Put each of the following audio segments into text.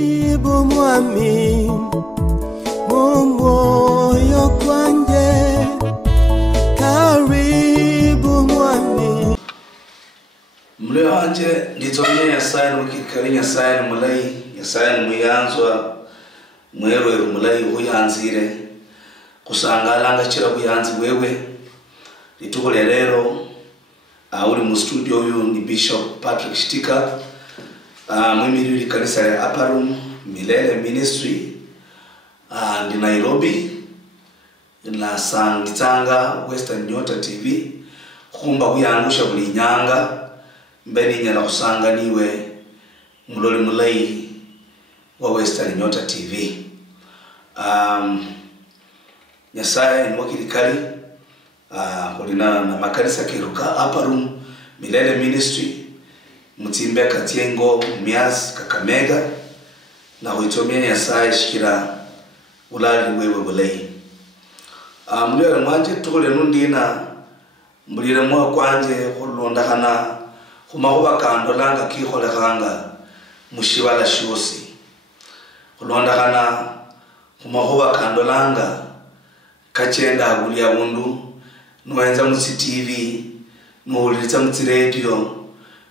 Karibu mwami moyo kwanje, karibu mwami. Mle wanje nditomye Nyasaye n'ukikari Nyasaye n'umulayi, Nyasaye n'umuyanzwa mwewe umulayi uyanzire kusangala ngachira kuyanzi wewe. Litukole lero uli mu studio uyu ni Bishop Patrick Shitika, mwimiri kanisa ya Upper Room Milele Ministry ndi Nairobi na Sangitanga Western Nyota TV kumba kuyangusha buli nyanga mbeni nyala kusanga niwe muloli mulayi wa Western Nyota TV. Nyasaye ni wakirikali kulina na makanisa kiruka Upper Room Milele Ministry Mutimbe Katiengo Mias Kakamega na huitomia Nyasaye shikira ulali wewe bulayi. Mlio mwanje tukole nundina mbulire mwa kwanje kulondakana kumakuba kandolanga kikolekanga mushibala shosi. Kulondakana kumakuba kandolanga kachenda kulia bundu nuenza mu TV nuuliriza mu radio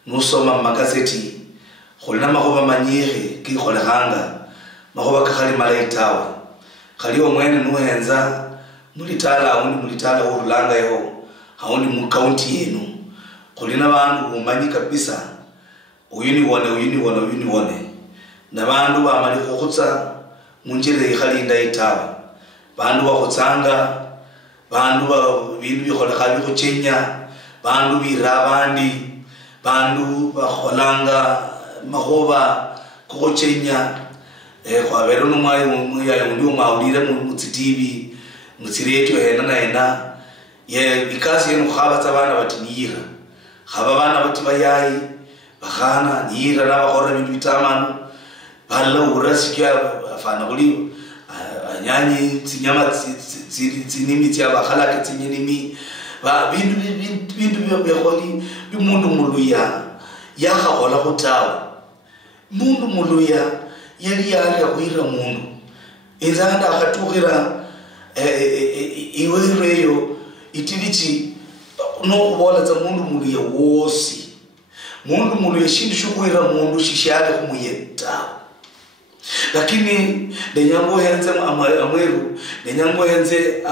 nusoma magazeti kulina makuba manyiri kikolekanga makuba kakali malaitawe kali omwene nuhenza mulitala urulanga yo haundi mu county yenu kulina bantu umanyi kabisa uyuni wone na bantu bamali kukhutsa munjire ikhali ndaitawe bantu bakhutsanga bantu bintu bikholekha bikuchenya bantu birabandi bantu bakholanga makhuba kuchenya kwabero numwayi muyayo ndi umawulire mu TV mu radio hena ye because yenu khabatsa bana batinira khaba bana bati bayayi bakhana nira na bakhora bintu bitamanu balla urasikia afana kuli anyanyi tsinyama tsinimi tya bakhala tsinyinimi ba bintu byakholi bimundu muluya yakhola khutawa mundu muluya yali akuira mundu ezanda akatukhira iwereyo itilichi no kubola za mundu muluya wosi mundu muluya shindu shukuira mundu shishale kumuyeta lakini denyango henze amweru denyango henze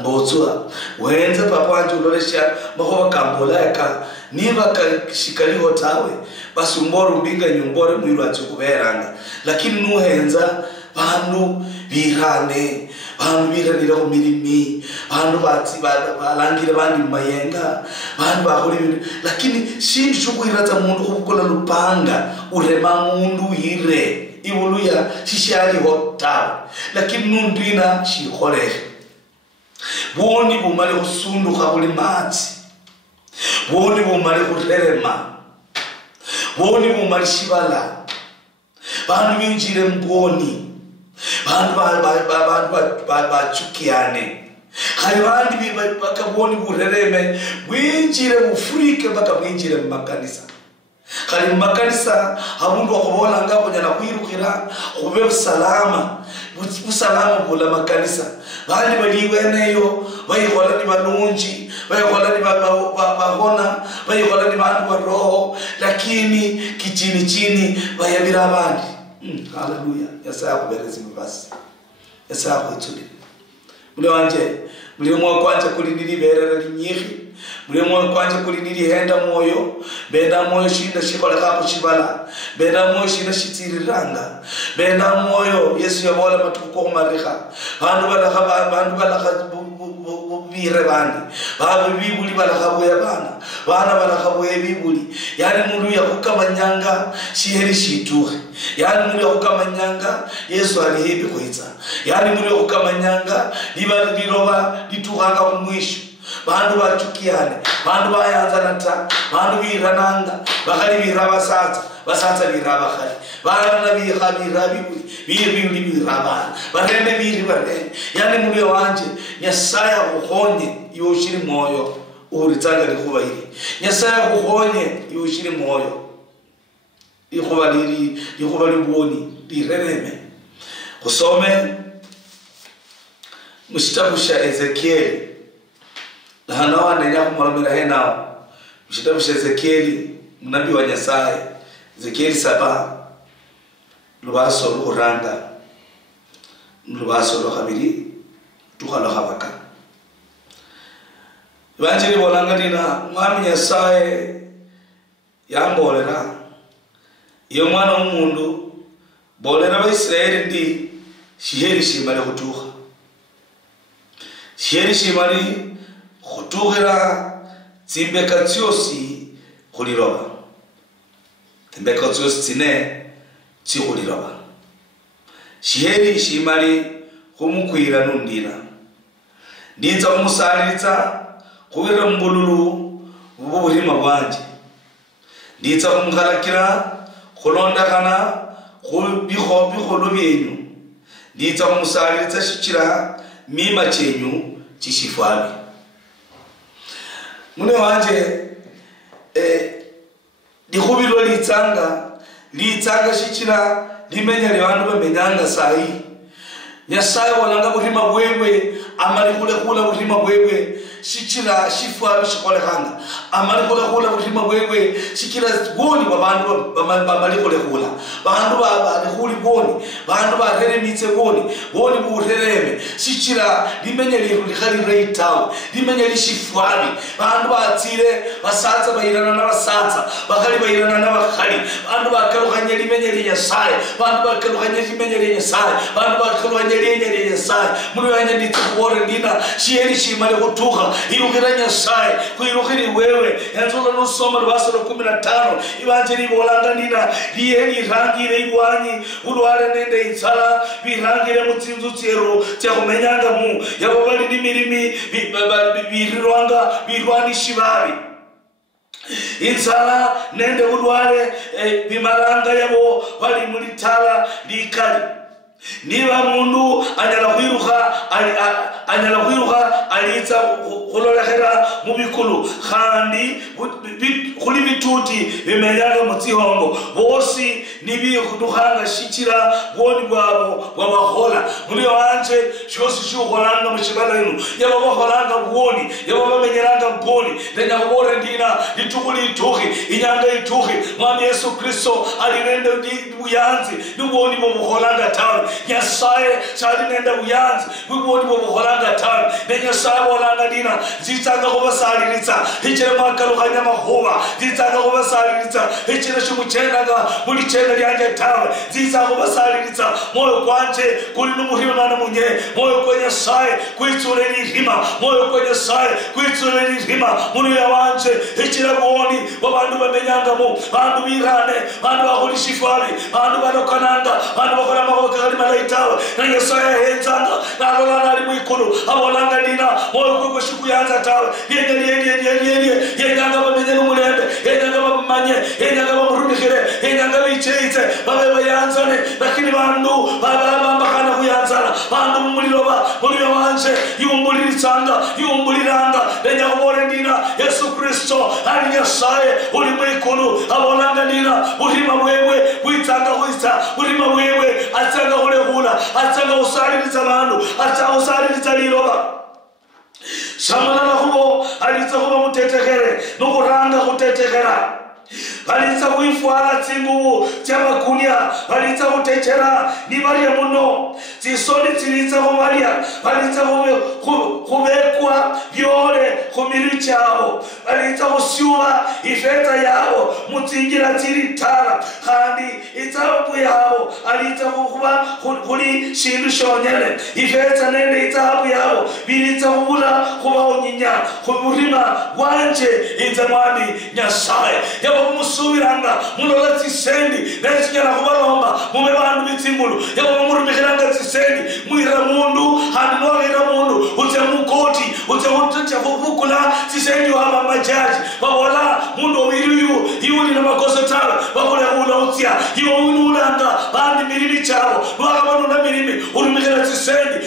mbotswa wenze papanje ulolesha mahoba kambola yaka niba kashikali hotawe basi umboro mbinga nyumbore mwiru atsukuberanga lakini nuhenza bantu birane bantu biranira ku mirimi bantu batsi balangire bandi mayenga bantu bakuri bintu lakini shindu shukuiraza mundu kubukola lupanga urema mundu yire ibuluya shishali hotawe lakini nundina shikhole boni bumale kusunduka buli matsi boni bumale kurerema boni bumale shibala bantu binjire mboni bantu bachukiane hari bandi bakaboni burereme bwinjire bufurike baka bwinjire mu makanisa kali mu makanisa abundu bakubona ngabo nyana kwirukira kube salama busalama bula makanisa bandi baliweneyo bayikola ni balunji bayikola ni babona bayikola ni bantu ba roho lakini chini bayabira abandi. Hallelujah. Yesaya kubereza imibasi. Yesaya kwituli. Mule wanje mule mwa kwanje kuliniri berera linyiri. Mule mwa kwanje kuliniri henda moyo. Benda moyo shinda shikola kapo shibala. Benda moyo shinda shitiriranga. Benda moyo Yesu yabola matuko marika. Bantu balaka bire bandi. Babu bibuli balaka boya bana balaka boya bibuli. Yani mundu yakukamanyanga shiheri shituhe. Yani mundu yakukamanyanga Yesu alihibi kuitsa. Yani mundu yakukamanyanga liroba lituhanga kumwisho. Bantu bachukiane, bantu bayanzanata, bantu birananga, bakali biraba basatsa biraba khali. Bana birabi biraba. Barene biribane. Yani mundu wanje Nyasaye akuhonye yoshiri moyo uritanga likuba hili. Nyasaye akuhonye yoshiri moyo. likhuba libwoni lirereme. Khusome mushitabu sha Ezekieli lahana wanenya khumolomela henao mushitabu sha Ezekieli munabii wa Nyasaye Ezekieli 7 lubaso lukuranga lubaso lwakhabili tukhala khabaka. Evanjeli bolanga dina mwami Nyasaye yambolera iyo mwana w'umundu bolera Abaisiraeli ndi shiheri shimale khutukha shiheri shimali khutukhira tsimbeka tsiosi khuliloba tsimbeka tsiosi tsine tsikhuliloba shiheri shimali khumukwira nundina ndinza khumusalilitsa khubira mbululu bubulima bwanje ndinza khumukhalakira khulondakhana bikholo byenyu ndinza khumusalilitsa shichira mima chenyu chishifwabi. Mune wanje likhubilo litsanga shichira limenya libandu bamenyanga sahi. Nyasaye walanga bulima bwebwe amali khula bulima bwebwe shichira shifwabi shikholekhanga amali khula bulima bwebwe shikira boni babandu bamali khula bandu bali boni bandu bareremitse boni burereme shichira limenya likhali reitawo limenya lishifwabi bandu batsire basatsa bayirana n'abasatsa bakhali bayirana n'abakhali bandu bakalukhanye limenya lyenyasaye bandu bakalukhanye limenya lyenyasaye bandu bakalukhanye limenya lyenyasaye muri wanye ndikubora ndina shiyeri shimale kutukha irukhira Nyasaye kwirukhiri wewe yanzola nusoma lubaso 15 Evanjeli bolanga ndina liyeli rangire ibwanyi ulware nende itsala birangire mutsinzu tsero tyakumenyanga mu yabo bali nimirimi birirwanga birwani shibari insala nende ulware bimalanga yabo bali mulitala likali. Niba mundu anyala kwiruka alitsa khulolekera mubikulu khandi khuli bituti bimenyaga mutsihongo bosi nibi khudukhanga shichira boni bwabo babakhola muri wanje shosi shukholanga mushibala ino yaba bakholanga bwoni yaba bamenyeranga bwoni lenya kubore ndina litukuli itukhi inyanga itukhi mwami Yesu Kristo alinende buyanzi nuboni bobukholanga tawe Nyasaye salinenda buyanzi buboni bobukholanga tawe Nyasaye bolanga dina zitsanga kubasalilitsa ichire makalukhanya mahuba zitsanga kubasalilitsa ichire shumuchendaga muri chenda lyanje tawe zitsanga kubasalilitsa moyo kwanje kuli n'umuhiro nana munye moyo kwa Nyasaye kwitsure lihima moyo kwa Nyasaye kwitsure lihima muri yawanje ichire boni babandu bamenyangamo bandu birane bandu bakulishifali bandu balokananga bandu bakora maboka kali malaitawe na Nyasaye henzanga nalola nali mwikulu abolanga dina moyo kwa shuku yanza tawe yenganga bamenye n'umulembe yenganga bamanye yenganga bamurumikire yenganga bicheitse babe bayanzane lakini bandu babambakana kuyanzana bandu muliloba muri wanje yumbuliranga lenya kubore ndina Yesu Kristo ali Nyasaye uli mwikulu abolanga dina ulima bwebwe kwitanga kwita ulima bwebwe atanga kulehula atanga usaliriza bandu atanga usaliriza liloba Shamana hubo alitsa kuba mutetekere nukuranga kutetekera balitsa kuifwala tsingubu tyabakunya balitsa kutekera nibalie muno tsisoni tsilitsa kubalia balitsa kubekwa byole kumiri cyabo balitsa kusyuba ifeta yabo mutsingira tsitara kandi itsabu yabo alitsa kuba kuri shindu shonyene ifeta nende itsabu yabo bilitsa kubula kuba onyinya kuburima wanje inzamwani Nyasaye yabo musubiranga munola tsisendi nesinyana kubalomba mume bandu bitsingulu yabo murumikiranga tsisendi muira mundu handi noira mundu utse mukoti utse utse kuvukula tsisendi waba majaji babola mundu owiruyu yuli na makosa tawe bakole ula utsia yo unulanga bandi mirimi chabo bakabano na mirimi urumikira tsisendi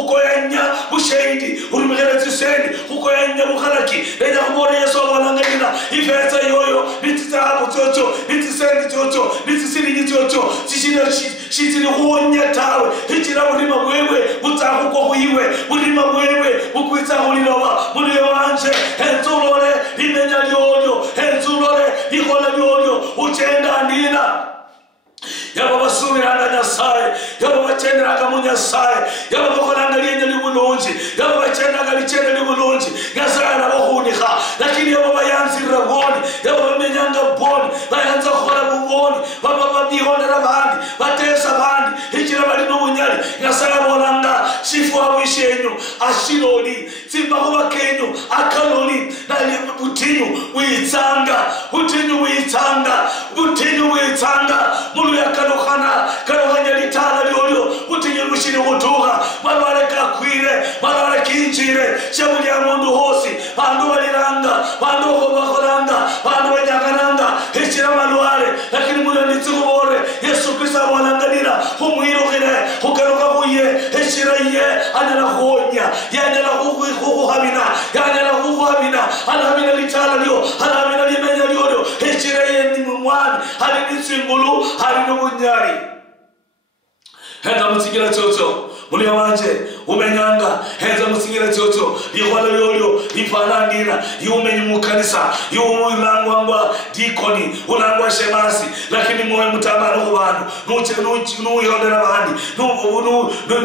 ukoyanya bushahidi urumikira tsisendi kwenye mukhalaki enya kumore Yesu wanangina ifeza yoyo nititabu chocho nitisendi chocho nitisiri chocho chitiri kuonya tawe hichira ulima wewe utakuko kuiwe ulima wewe ukwita uliloba muri wanje henzulole imenya lyoyo henzulole ikola lyoyo uchenda ndina yaba basubiranga Nyasaye yaba bacenderaga mu Nyasaye yaba bakoranga liyenye libulungi yaba bacendaga licende libulungi Nyasaye arabahunika lakini yaba bayanzira boni yaba bamenyanga boni bayanza gukora buboni baba babihonera abandi batesa abandi hikira bari n'ubunyari Nyasaye abonanga sifu abishenyu ashironi simba kuba kenyu akaloni nali butinyu witsanga mulu yakalokana kalokanya litala lyolyo butinyu rushiri gutuga malwareka kwire malwareka injire shabuli ya mundu hosi bandu baliranga bandu bakoranga bandu banyakananga hikira malware lakini mulu nitsikubore Yesu Kristo abonanganira kumwirukire kugaruka kuye hikira ye anala honya yanala kuhabina yanala kuhabina anabina litala lyo anabina limenya lyo hikira ye ni mwana hari nitsingulu hari n'ubunyari henda mutsigira chocho muri wanje umenyanga heza mutsigira chocho bihwala lyo bifanandira yumenye mu kanisa yumulangwa dikoni ulangwa shemasi lakini moyo mutamana ku bantu nuyondera abandi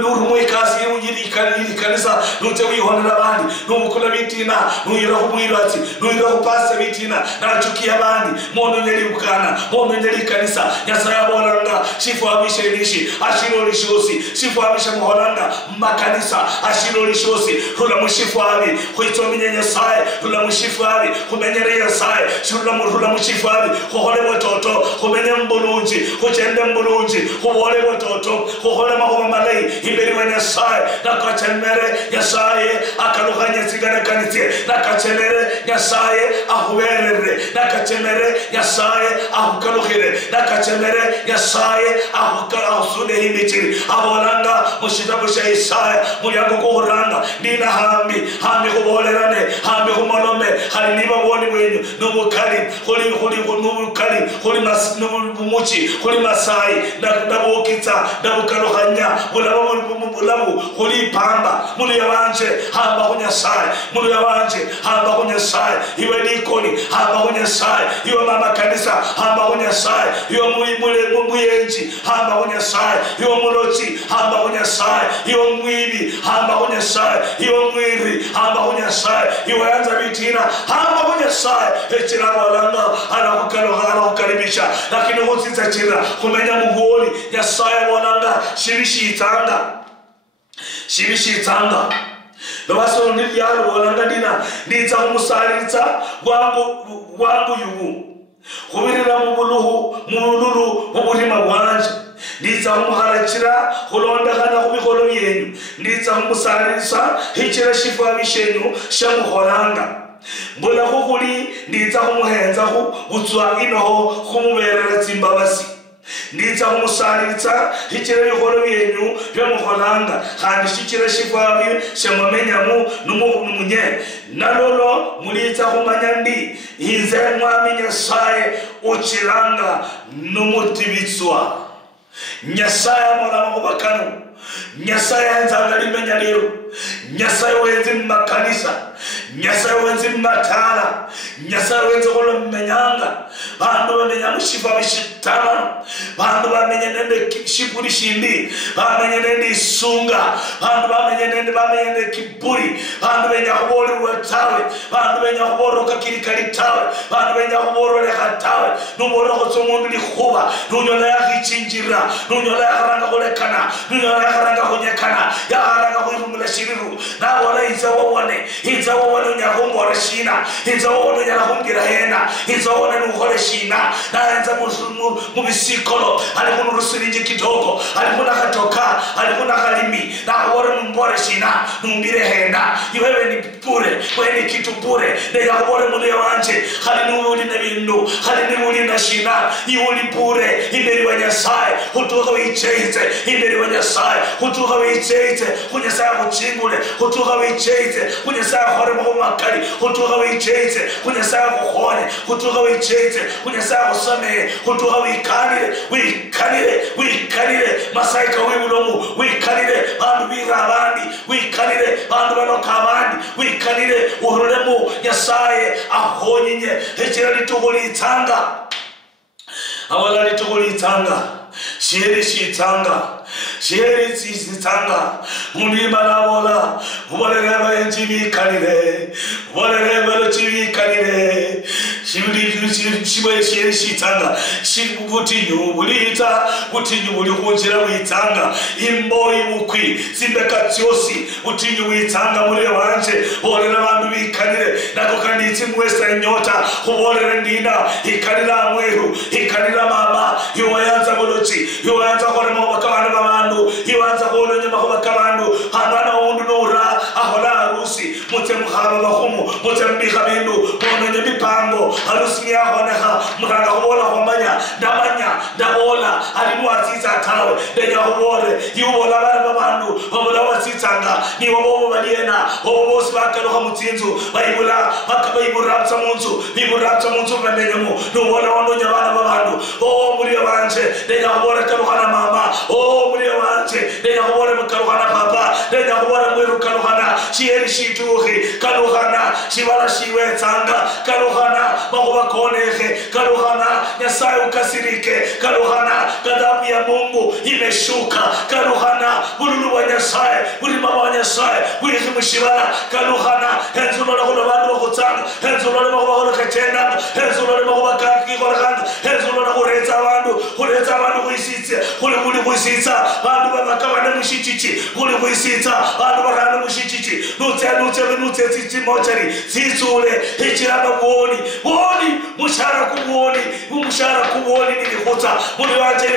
numwekasi yiri kanisa nuce wihondera abandi numukula bitina nuyira kumwirati nuyira kupasa bitina nachukia abandi mono nyeri bukana mono nyeri kanisa Nyasaye abonanga shifu abishe nishi ashirori shosi shifu abishe muholanga makanisa ashirori shosi hula mushifu abi kuitomenye Nyasaye hula mushifu abi kumenyere Nyasaye hula mushifu abi kuhole watoto kumenye mbulunji kuchende mbulunji kuhole watoto kuhole mahuwa malai imberi wa Nyasaye nakachemere Nyasaye akalukanya sigana kanise nakachemere Nyasaye ahuwerere nakachemere Nyasaye ahukalukire nakachemere Nyasaye ahusune himichiri abonanga mushitabu sha Isaya mulyango kuhuranga nina hambi kubolerane hambi kumalome hari niba boni wenyu n'umukari kuri n'umuci kuri Masai ndabukitsa ndabukaruhanya bulabu kuri pamba muri yabanje hamba ku Nyasaye muri yabanje hamba ku Nyasaye iwe dikoni hamba ku Nyasaye iwe mama kanisa hamba ku Nyasaye iwe muyenji hamba ku Nyasaye iwe murochi hamba ku Nyasaye iwe mwibi hamba ku Nyasaye iwe mwiri hamba ku Nyasaye iwe yanza bitina hamba ku Nyasaye ekira balanga arakukaribisha lakini hutitsa chira kumenya mugoli Nyasaye bonanga shibishitanga Nobasoro n'ibyaro bonanga dina nditsa umusaritsa wangu yubu kubirira mu bululu ubulima bwanje nditsa umuharakira kulondakana kubikolo byenyu nditsa umusaritsa hikira shifu abishenyu shamuholanga mbona kukuli nditsa kumuhenzaho butswa inoho kumuberera tsimbabasi nditsa kumusaritsa hikira bikolo byenyu byamuholanga kandi shikira shifu abi shamumenyamu n'umunye nalolo mulitsa kumanya ndi inze mwami Nyasaye ukiranga n'umutibitswa Nyasaye amara mubakano Nyasaye nzanga limenya lero Nyasaye wenzi makanisa Nyasaye wenzi matala Nyasaye wenzi kola menyanga bandu bamenya mushifa bishitana bandu bamenya nende shipuri shindi bamenya nende isunga bandu bamenya nende kiburi bandu benya kubori watawe bandu benya kuboro kakirikari tawe bandu benya kuboro lekatawe numoro kutsumundu likhuba nunyola yakichinjira nunyola yakaranga kolekana nunyola yakaranga konyekana yakaranga kuimula shiriru nabona inza wone nyakumbora shina inza wone nyakumbira hena inza wone nukole shina naenza mubisikolo alikuna rusirinji kidogo alikuna katoka alikuna kalimi na wore bore shina numbire henda iwewe ni bure wewe ni kitu bure ndeja kubore mulio wanje hali nubuli na bindu hali nubuli na shina iuli bure imberi wa Nyasaye hutuka wicheize imberi wa Nyasaye hutuka wicheize kunyasaya kuchingule hutuka wicheize kunyasaya hore makali hutuka wicheize kunyasaya kuhone hutuka wicheize kunyasaya kusamehe hutuka wikanire masaika wibulomu wikanire bandu birabandi wikanire bandu banoka abandi wikanire uhuremu Nyasaye ahonyinye hekera litugulitanga awala litugulitanga sheri shitanga sheri zitanga munimba nabola uboleleba enjibikanire uboleleba lochibikanire shibwe sheri shitanga shibutinyu bulita butinyu buli kunjira witanga imboyi bukwi simbeka tyosi butinyu witanga muri wanje bolera bantu bikanire nako kandi itsimwesa nyota ubolere ndina ikanira mweru ikanira mama yoyanza bolochi yoyanza koremo bakabana abantu yoyanza kolonye bakabano abana wundu nora ahola harusi mutse mukhaba bakhumu mutse mbikha bindu bononye bipango harusi yahoneha muranga kubola kwamanya ndabola ali mwaziza tawe ndeja kubore yubola bana babantu babola wasitsanga niwo bobo baliena bobo bose bakaloha mutsinzu bayibula bakabayibura munzu bamenyemo nubona wononye bana babantu muri abanje ndeja kubore karuhana mama muri abanje ndeja kubore mukaruhana papa ndeja kubore mwiru karuhana shiyeri shituhi karuhana shibala shiwetsanga karuhana makuba konehe karuhana Nyasaye ukasirike karuhana ghadhabu ya Mungu imeshuka karuhana bululu wa Nyasaye buli mama wa Nyasaye wihi mushibala karuhana henzulole kuno bandu bakutsanga henzulole makuba kachenda henzulole makuba kakikorakanga henzulole kureza abantu kuisitse kuli kuisitsa bandu bakabana mushichichi kuli kuisitsa bandu bakana mushichichi nutse tsitsi mochari zitsule hechiraba kuoni mushara kuoni nilikuta muri wanje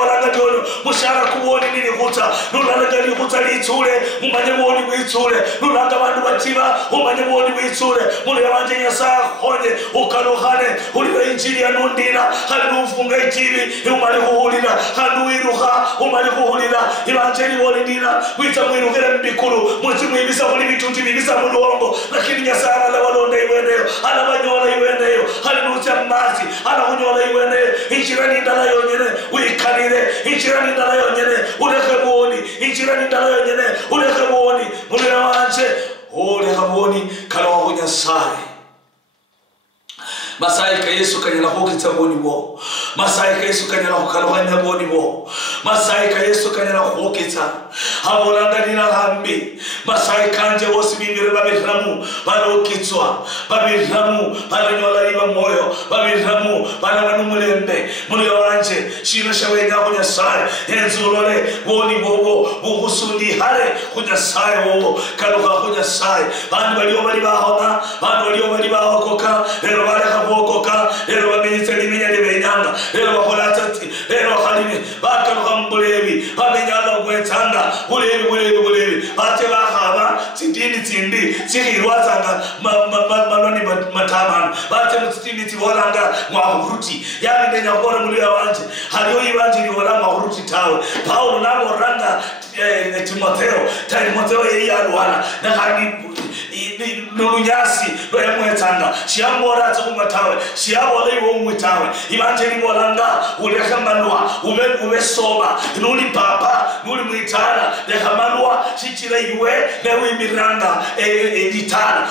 walanga dolo mushara kuoni nilikuta nulanga nilikuta litsule umanye kuoni kuitsule nulanga bandu batiba umanye kuoni kuitsule muri wanje Nyasaye khonye ukalohane uli injili ya nundina hali ufunga ikibi umali kuhulira hali wiruha umali kuhulira ibanjeli wolindina wita mwirukere mbikuru mwiti mwibisa kuli bituti bibisa mulongo lakini Nyasaye ala walonda iweneyo ala banyola iweneyo hali nutse mazi ala kunyola iweneyo injirani ndala yonyene wikanire injirani ndala yonyene ulekeboni injirani ndala yonyene ulekeboni mulira wanje ulekeboni kalawo Nyasaye Masai ka Yesu kanyala hokitsa boni bo Masai ka Yesu kanyala hokalohanya boni bo Masai ka Yesu kanyala hokitsa habolanga dina hambi Masai kanje wose bibire babiramu barokitswa babiramu baranyola iba moyo babiramu baranumulembe muri wanje shino shawenya ko Nyasaye enzulole boni bobo bugusundi hare ko Nyasaye wobo kaluka ko Nyasaye bandu bali bahokoka rero bareka bokoka rero bamenyetse limenya lebenyanga rero bakolatati rero khalime bakalukambulebi bamenyaga kwetsanga bulebi bate bahaba tsindini tsihirwazanga manoni matamana bate mutindini tibolanga mwahuruti yani ndenya kora muri abanje haliyo ibanje libola mwahuruti tawe Paulo nabo ranga Timotheo yeyalwana nakani nulunyasi lwemwetsanga shiyambora tsukumatawe shiyabola iwo mwitawe ibanje libolanga ulekamanwa ube soba nuli papa nuli mwitana lekamanwa shichira iwe newe imiranga editana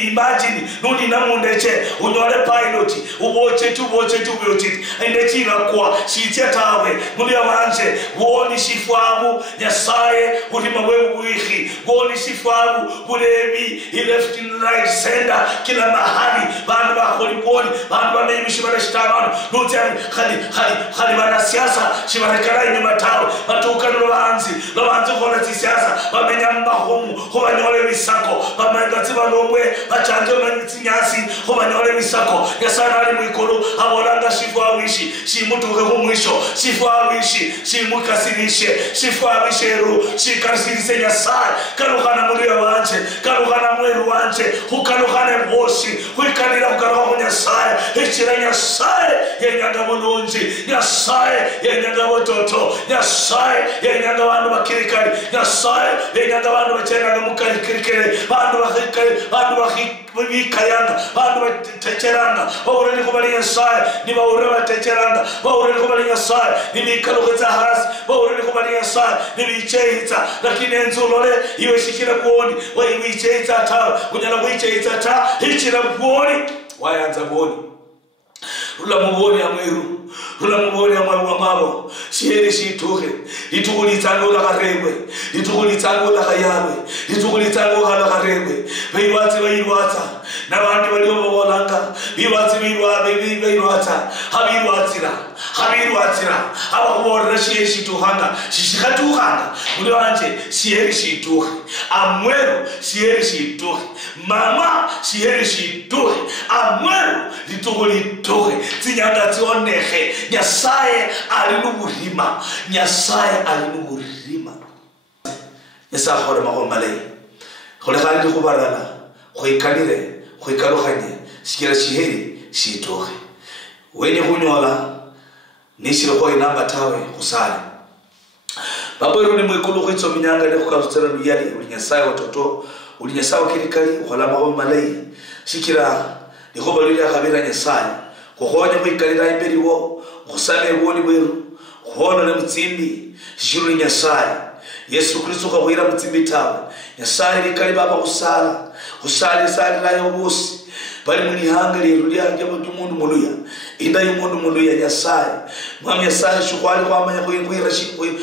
imagine nuli namundeche unyole pilot uboche tu bioti endechira kwa shichetawe nuli abanje woni shifabu Nyasaye ulima wewe wihi woni shifabu bulebi he left in right center kila mahali bandu bakoliboni bandu bamenyimisha barashtamano nutya khali bana siasa shibarekala inyuma tawo batukana lobanzi kola siasa bamenya mbahumu khobanyole bisako bamanga tsibalomwe bachanje manyinyasi khobanyole bisako yasana ali mwikolo abolanga shifwa wishi shimutuke kumwisho shifwa wishi shimukasirishe shifwa wisheru shikasirise Nyasaye kalukana muri wanje kalukana mweru wanje ukalukana bosi kwikanira kugaruka Nyasaye ikira Nyasaye yenyanga bulungi Nyasaye yenyanga bototo Nyasaye yenyanga bantu bakirikari Nyasaye yenyanga bantu bacenga mukarikirikere bantu bakikayanga bantu bateceranga bawureni kubali Nyasaye niba ureba bateceranga bawureni kubali Nyasaye nibikaluka hasi bawureni kubali Nyasaye nibicheita lakini enzulole iwe shikira kuoni wayibicheita ta kunyala kuyicheita ta ikira kuoni wayanza kuoni rula muboni amweru rula muboni amwabo shiri shituke itukulitanga ola karemwe itukulitanga ola kayawe itukulitanga ola karemwe bayirwata nabandi baliyo babolanga bayirwata habirwatira abakubora shiri shituhanga shishikatuhanga muri wanje shiri shituke amweru shiri shituke mama shiri shituke amweru litukulituke tinyanga tionehe Nyasaye alinuburima Nyasaye alinuburima Nyasaye hore mahomale hore kandi kubarana khoikalire khoikalohanye shikira shiheri shitohe wenye kunyola nishiro ko inamba tawe kusale babero ni mwikulu kwitso minyanga ne kukarutsera luyali uli Nyasaye watoto uli Nyasaye kirikali khola mahomale shikira nikhobalili akabira Nyasaye kuhonya kwikalira imberi wo kusame boni bweru kuhono le mutsimbi shiru Nyasaye Yesu Kristo kabwira mutsimbi tawe Nyasaye likali baba kusali layo bosi bali muri hangari rulyange mu mundu muluya inda y'umundu muluya Nyasaye mwami Nyasaye shukwali kwamanya kwira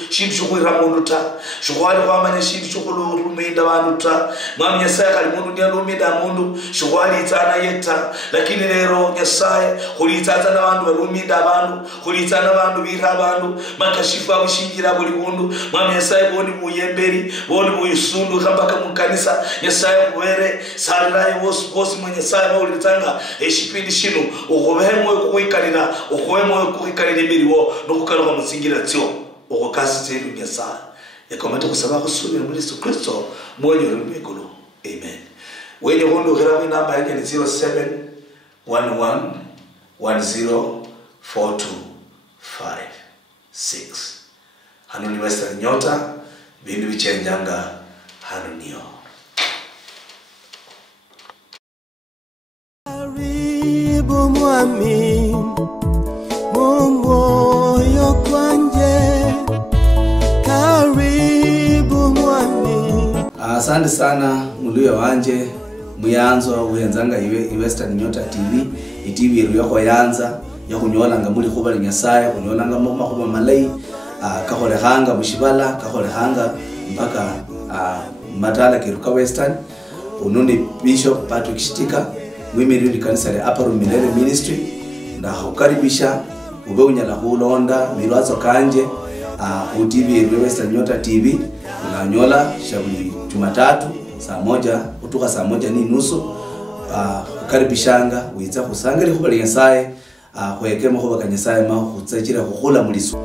shintu shukwira mundu ta shukwali kwamanya shintu shukulumida bantu ta mwami Nyasaye kali mundu ndiyalumida mundu shukwali itana yeta lakini lero Nyasaye kulitata nabantu balumida abantu kulitana abantu bira abantu makashifa bushingira buli mundu mwami Nyasaye boni buyemberi boni buyusundu kambaka mu kanisa Nyasaye kubere salirayo bosi mwe Nyasaye litanga eshipindi shino ukobehemwe kwikalira ukobehemwe kwikalira ibiriwo no kukaruka musingira tyo ukokasi tse Nyasaye yakomata kusaba kusubira muri Yesu Kristo mwenye rumekolo amen wenye hondo kera namba yake ni 0711104256 hano ni Western Nyota bindu bichenjanga hano niyo Karibu mwami moyo kwanje karibu mwami asante sana muluya wanje muyanzo uyenzanga iwe Western Nyota TV TV yeru yako yanza yakunyolanga muri kuba Nyasaye kunyolanga makuba malai kahole hanga mushibala kahole hanga mpaka matala kiruka Western ununi Bishop Patrick Shitika mwimiri ndi kanisa le Upper Milele Ministry na hukaribisha ube unyala hulonda milwazo kanje TV yeru Western Nyota TV unanyola shabuli Jumatatu saa 1 kutoka saa 1:30 ukaribishanga wiza kusangire kubali Nyasaye kwekema kuba Nyasaye ma kutsakira kukhula muliso